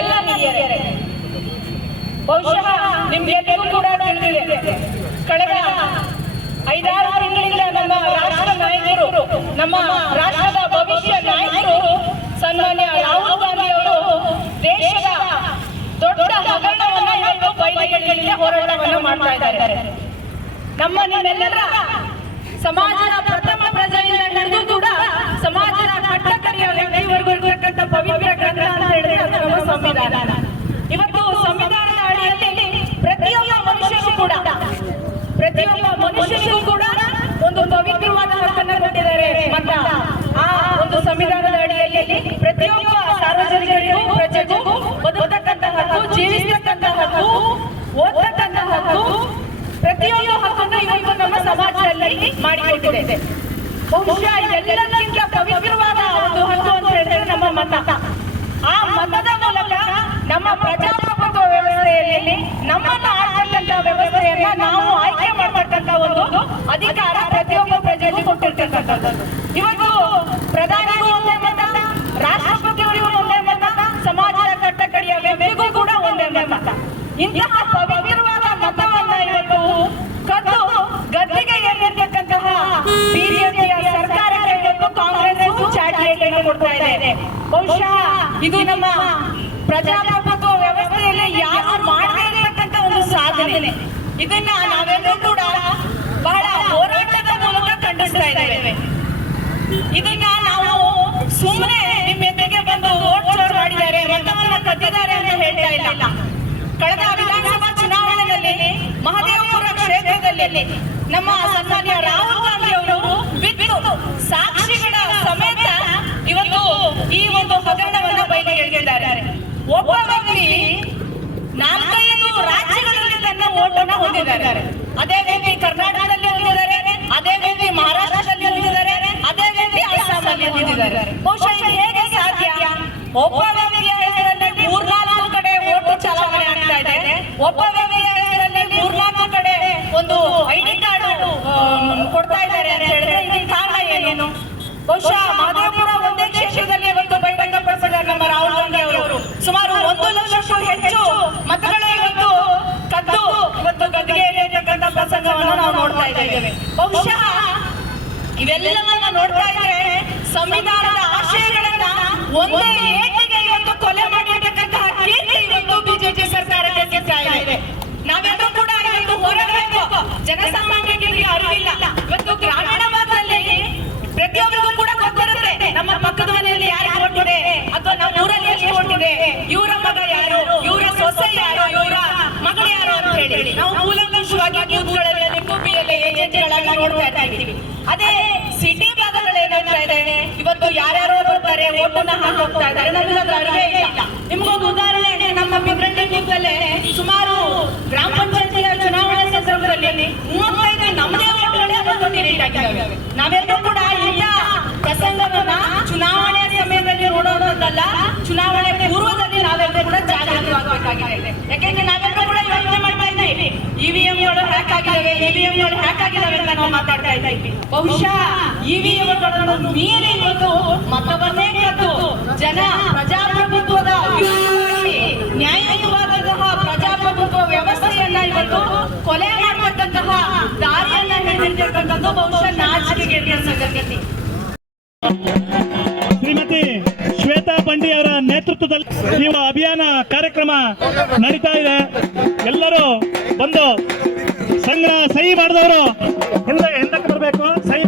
ಎಲ್ಲ ಹಿರಿಯರೇ ಬಹುಶಃ ನಿಮ್ಗೆಲ್ಲರಿಗೂ ಕೂಡ ತಿಳಿದಿದೆ. ಕಳೆದ ಐದಾರು ತಿಂಗಳಿಂದ ನಮ್ಮ ರಾಷ್ಟ್ರ ನಾಯಕರು, ನಮ್ಮ ರಾಷ್ಟ್ರದ ಭವಿಷ್ಯ ನಾಯಕರು ಸನ್ಮಾನ್ಯ ರಾಹುಲ್ ಗಾಂಧಿ ಅವರು ದೇಶದ ದೊಡ್ಡ ಹಗರಣವನ್ನ ಇವತ್ತು ಬಯಲಿಗೆಳೆಯಲಿಕ್ಕೆ ಹೋರಾಟವನ್ನು ಮಾಡ್ತಾ ಇದ್ದಾರೆ. ನಮ್ಮ ನಿಮ್ಮೆಲ್ಲರ ಸಮಾಜದ ಪ್ರಥಮ ಪ್ರಜೆಯಿಂದ ಹಿಡಿದು ಕೂಡ ಸಮಾಜದ ಕಟ್ಟಕಡೆಯ ವ್ಯಕ್ತಿವರೆಗೂ ಇರತಕ್ಕಂಥ ಪವಿತ್ರ ಗ್ರಂಥ ಅಂತ ಹೇಳಿದ್ರೆ ಅದು ನಮ್ಮ ಸಂವಿಧಾನ ಇವತ್ತು ಸಂವಿಧಾನದ ಅಡಿಯಲ್ಲಿ ಪ್ರತಿಯೊಬ್ಬ ಮನುಷ್ಯನಿಗೂ ಕೂಡ ಪ್ರತಿಯೊಬ್ಬ ಮನುಷ್ಯನಿಗೂ ಕೂಡ ಒಂದು ಪವಿತ್ರವಾದ ಹಕ್ಕನ್ನು ಕೊಟ್ಟಿದ್ದಾರೆ ಮತ ಆ ಒಂದು ಸಂವಿಧಾನದ ಅಡಿಯಲ್ಲಿ ಪ್ರತಿಯೊಬ್ಬ ಸಾರ್ವಜನಿಕರಿಗೂ ಪ್ರಜೆಗೂ ಬದುಕತಕ್ಕಂಥ ಓದತಕ್ಕಂಥ ಹಕ್ಕು ಪ್ರತಿಯೊಂದು ಹಕ್ಕನ್ನು ಇವತ್ತು ನಮ್ಮ ಸಮಾಜದಲ್ಲಿ ಮಾಡಿಕೊಟ್ಟಿದೆ. ಬಹುಶಃ ಎಲ್ಲಕ್ಕಿಂತ ಪವಿತ್ರವಾದ ಒಂದು ಹಕ್ಕು ಅಂತ ಹೇಳಿದ್ರೆ ನಮ್ಮ ಮತ. ಆ ಮತದ ಮೂಲಕ ನಮ್ಮ ಪ್ರಜಾಪ್ರಭುತ್ವ ವ್ಯವಸ್ಥೆಯಲ್ಲಿ ನಮ್ಮನ್ನು ಆಡತಕ್ಕಂತ ವ್ಯವಸ್ಥೆಯನ್ನ ನಾವು ಆಯ್ಕೆ ಮಾಡತಕ್ಕಂತ ಒಂದು ಅಧಿಕಾರ ಪ್ರತಿಯೊಬ್ಬ ಪ್ರಜೆಯಲ್ಲಿ ಕೊಟ್ಟಿರ್ತಕ್ಕಂಥದ್ದು. ಇವತ್ತು ಪ್ರಧಾನಿಗೂ ಇಂತಹ ಪವಿತ್ರವಾದ ಮತವನ್ನ ಇವತ್ತು ಕದ್ದು ಗದ್ದಿಗೆ ಏರಿರ್ತಕ್ಕಂತಹ ಬಿಜೆಪಿಯ ಸರ್ಕಾರಕ್ಕೆ ಇವತ್ತು ಕಾಂಗ್ರೆಸ್ ಚಾಟಿಯನ್ನು ಕೊಡ್ತಾ ಇದೆ. ಬಹುಶಃ ಇದು ನಮ್ಮ ಪ್ರಜಾಪ್ರಭುತ್ವ ವ್ಯವಸ್ಥೆಯಲ್ಲಿ ಯಾರು ಮಾಡದೇ ಇರತಕ್ಕಂತ ಒಂದು ಸಾಧನೆ. ಇದನ್ನ ನಾವೆಲ್ಲರೂ ಕೂಡ ಬಹಳ ಹೋರಾಟದ ಮೂಲಕ ಕಂಡಿಸ್ತಾ ಇದ್ದೇವೆ. ಇದನ್ನ ನಾವು ಸುಮ್ಮನೆ ಕಳೆದ ವಿಧಾನಸಭಾ ಚುನಾವಣೆಯಲ್ಲಿ ಮಹದೇವಪುರ ಕ್ಷೇತ್ರದಲ್ಲಿ ನಮ್ಮ ಸನ್ಮಾನ್ಯ ರಾಹುಲ್ ಗಾಂಧಿ ಅವರು ಸಾಕ್ಷಿಗಳ ಸಮೇತ ಇವತ್ತು ಈ ಒಂದು ಹಗರಣವನ್ನ ಬಯಲಿಗೆಳೆದಿದ್ದಾರೆ ಒಬ್ಬ ವ್ಯಕ್ತಿ ನಾಲ್ಕೈದು ರಾಜ್ಯಗಳಲ್ಲಿ ತನ್ನ ಓಟನ್ನು ಹೊಂದಿದ್ದಾರೆ. ಅದೇ ರೀತಿ ಕರ್ನಾಟಕದಲ್ಲಿ ಹೊಂದಿದ್ದಾರೆ, ಅದೇ ರೀತಿ ಮಹಾರಾಷ್ಟ್ರದಲ್ಲಿ ಹೊಂದಿದ್ದಾರೆ, ಅದೇ ರೀತಿ ಅಸ್ಸಾಂನಲ್ಲಿ ಹೊಂದಿದ್ದಾರೆ. ಬಹುಶಃ ಹೇಗೆ ಸಾಧ್ಯ? ಒಬ್ಬ ಬಹುಶಃ ಮಾದಾಪುರ ಒಂದೇ ಕ್ಷೇತ್ರದಲ್ಲಿ ಇವತ್ತು ಬಹಿರಂಗಪಡಿಸಿದ್ದಾರೆ ನಮ್ಮ ರಾಹುಲ್ ಗಾಂಧಿ ಅವರು. ಸುಮಾರು ಒಂದು ಲಕ್ಷಕ್ಕೂ ಹೆಚ್ಚು ಮತಗಳ ಇವತ್ತು ಕದ್ದು ಇವತ್ತು ಗದ್ದಿಗೆ ಇರತಕ್ಕಂಥ ಪ್ರಸಂಗವನ್ನು ನಾವು ನೋಡ್ತಾ ಇದ್ದೇವೆ. ಬಹುಶಃ ಇವೆಲ್ಲವನ್ನ ನೋಡ್ತಾ ಇದ್ರೆ ಸಂವಿಧಾನದ ಆಶಯಗಳನ್ನ ಒಂದೇ ಏಟಿಗೆ ಇವತ್ತು ಕೊಲೆ ಮಾಡಿರ್ತಕ್ಕಂತಹ ಕೀರ್ತಿ ಇವತ್ತು ಬಿಜೆಪಿ ಸರ್ಕಾರಕ್ಕೆ ಸಿಗ್ತಾ ಇದೆ ನಾವೆಲ್ಲರೂ ಕೂಡ ಇವತ್ತು ಹೋರಾಡಬೇಕು ಜನಸಾಮಾನ್ಯರಿಗೆ ಅರಿವಿಲ್ಲ ಇವತ್ತು ಗ್ರಾಮೀಣ ಭಾಗದಲ್ಲಿ ಪ್ರತಿಯೊಬ್ಬರಿಗೂ ಕೂಡ ಗೊತ್ತಿರುತ್ತೆ ನಮ್ಮ ಪಕ್ಕದ ಮನೆಯಲ್ಲಿ ಯಾರು ಓಟಿದೆ ಅಥವಾ ನಮ್ಮ ಊರಲ್ಲಿ ಎಷ್ಟು ಓಟಿದೆ ಇವರ ಮಗ ಯಾರು? ಇವರ ಸೊಸೆ ಯಾರು? ಇವರ ಮಗಳು ಯಾರು ಅಂತ ಹೇಳಿ. ನಾವು ಮೂಲಭೂತವಾಗಿ ಬೂತ್ಗಳಲ್ಲಿ ಕುಬ್ಬಿಯಲ್ಲಿ ಏಜೆಂಟ್ಗಳನ್ನ ನೋಡ್ತಾ ಇದ್ದೀವಿ. ಅದೇ ಸಿಟಿ ಭಾಗದಲ್ಲಿ ಏನಾಗ್ತಾ ಇದೆ ಇವತ್ತು ಯಾರ್ಯಾರೋ ಬರ್ತಾರೆ ಓಟನ್ನ ಹಾಕಿ ಹೋಗ್ತಾ ಇದ್ದಾರೆ. ನಮಗೆ ಅರಿವೇ ಇಲ್ಲ. ನಿಮ್ಗೊಂದು ಉದಾಹರಣೆ ನಮ್ಮ ಬಿಗ್ರಂಡಿ ಬೂತಲ್ಲೇ ಸುಮಾರು ಗ್ರಾಮ ಪಂಚಾಯತಿಯ ಚುನಾವಣೆ ಸಂದರ್ಭದಲ್ಲಿ ಮೂವತ್ತೈದು ನಮ್ಮದೇ ಓಟ್ಗಳೇ ಬಂದು ಡಿಲೀಟ್ ಆಗಿದ್ದಾವೆ ನಾವೆಲ್ಲರೂ ಕೂಡ ಇಲ್ಲ ಪ್ರಸಂಗವನ್ನ ಚುನಾವಣೆ ಸಮಯದಲ್ಲಿ ನೋಡೋದಲ್ಲ ಚುನಾವಣೆ ಪೂರ್ವದಲ್ಲಿ ನಾವೆಲ್ಲರೂ ಕೂಡ ಜಾಗೃತವಾಗಬೇಕಾಗಿದೆ ಯಾಕೆಂದ್ರೆ ನಾವೆಲ್ಲರೂ ಕೂಡ ಯೋಚನೆ ಮಾಡ್ತಾ ಇದ್ದೀವಿ ಇವಿಎಂ ಗಳು ಹ್ಯಾಕ್ ಆಗಿದ್ದಾವೆ ಇವಿಎಂ ಗಳು ಹ್ಯಾಕ್ ಆಗಿದ್ದಾವೆ ಅಂತ ನಾವು ಮಾತಾಡ್ತಾ ಇದ್ದೀವಿ. ಬಹುಶಃ ಇವಿಎಂ ಮೀರಿ ಇವತ್ತು ಮತವನ್ನೇ ಕದ್ದು ಜನ ಪ್ರಜಾಪ್ರಭುತ್ವದ ನ್ಯಾಯಯುತವಾದಂತಹ ಪ್ರಜಾಪ್ರಭುತ್ವ ವ್ಯವಸ್ಥೆಯನ್ನ ಇವತ್ತು ಕೊಲೆ ಮಾಡತಕ್ಕಂತಹ ದಾರಿಯನ್ನ ಹಿಡಿದಿರ್ತಕ್ಕಂಥದ್ದು ಬಹುಶಃ ನಾಚಿಕೆಗೆ ಸಂಗತಿ. ಶ್ರೀಮತಿ ಶ್ವೇತಾ ಬಂಡಿ ಅವರ ನೇತೃತ್ವದಲ್ಲಿ ಈ ಅಭಿಯಾನ ಕಾರ್ಯಕ್ರಮ ನಡೀತಾ ಇದೆ. ಎಲ್ಲರೂ ಬಂದು ಸಂಗ್ರಹ ಸಹಿ ಮಾಡಿದವರು. ಹಿಂದೆ ಹಿಂದಕ್ಕೆ ಬರಬೇಕು? ಸಹಿ